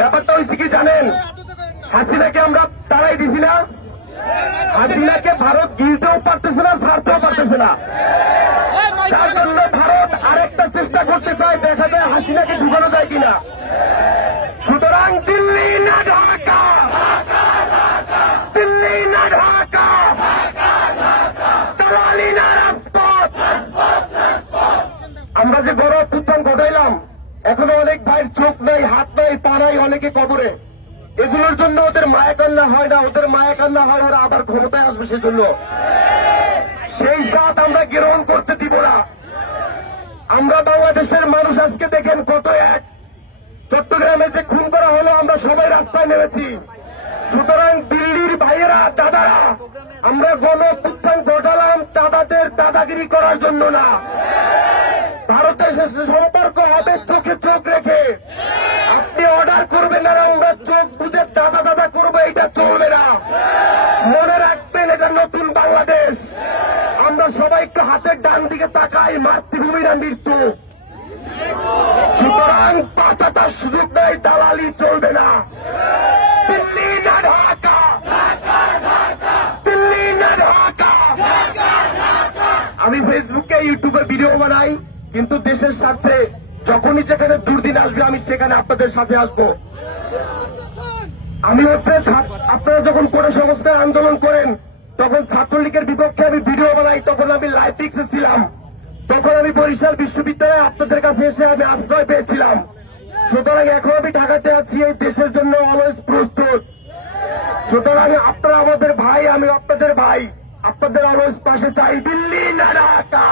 ব্যাপারটা হয়েছে কি জানেন, হাসিনাকে আমরা তাড়াই দিছি না, হাসিনাকে ভারত গিলতেও পারতেছে না, ছাড়তেও পারতেছে না। তার জন্য ভারত আরেকটা চেষ্টা করতে চায়, দেখা যায় হাসিনাকে ঢুকানো যায় কিনা। সুতরাং দিল্লি না ঢাকা, দিল্লি না ঢাকা, দালালি না রাজপথ। আমরা যে বড় অভ্যুত্থান ঘটাইলাম, এখনো অনেক ভাইয়ের চোখ নাই, হাত নাই, পা নাই, অনেকে কবরে। এগুলোর জন্য ওদের মায়া কান্না হয় না, ওদের মায়া কান্না হয় ওরা আবার ক্ষমতায় আসবে সেজন্য। সেই সাথ আমরা গ্রহণ করতে দিব না। আমরা বাংলাদেশের মানুষ আজকে দেখেন কত এক, চট্টগ্রামে যে খুন করা হলো আমরা সবাই রাস্তায় নেমেছি। সুতরাং দিল্লির ভাইয়েরা, দাদারা, আমরা গণ অভ্যুত্থান ঘটালাম দাদাদের দাদাগিরি করার জন্য না। ভারতের সাথে সম্পর্ক হবে চোখে চোখ রেখে। আপনি অর্ডার করবেন না, আমরা চোখ বুঝে দাদা দাদা করবো, এটা চলবে না। মনে রাখবেন এটা নতুন বাংলাদেশ। আমরা সবাই একটু হাতের ডান দিকে তাকাই, মাতৃভূমির মৃত্যু। সুতরাং পাতাটার সুযোগ নেই, দালালি চলবে না। দিল্লি না ঢাকা, দিল্লি না ঢাকা। আমি ফেসবুকে ইউটিউবে ভিডিও বানাই, কিন্তু দেশের স্বার্থে যখনই যেখানে দুর্দিন আসবে আমি সেখানে আপনাদের সাথে আসবো। আমি আপনারা যখন কোটা সংস্কার আন্দোলন করেন তখন ছাত্রলীগের বিপক্ষে আমি ভিডিও বানাই, তখন আমি লাইভ পিক্সে ছিলাম। তখন আমি বরিশাল বিশ্ববিদ্যালয়ে আপনাদের কাছে এসে আমি আশ্রয় পেয়েছিলাম। সুতরাং এখন আমি ঢাকাতে আছি, এই দেশের জন্য অলওয়েজ প্রস্তুত। সুতরাং আপনারা আমাদের ভাই, আমি আপনাদের ভাই, আপনাদের অলওয়েজ পাশে চাই। দিল্লি না ঢাকা।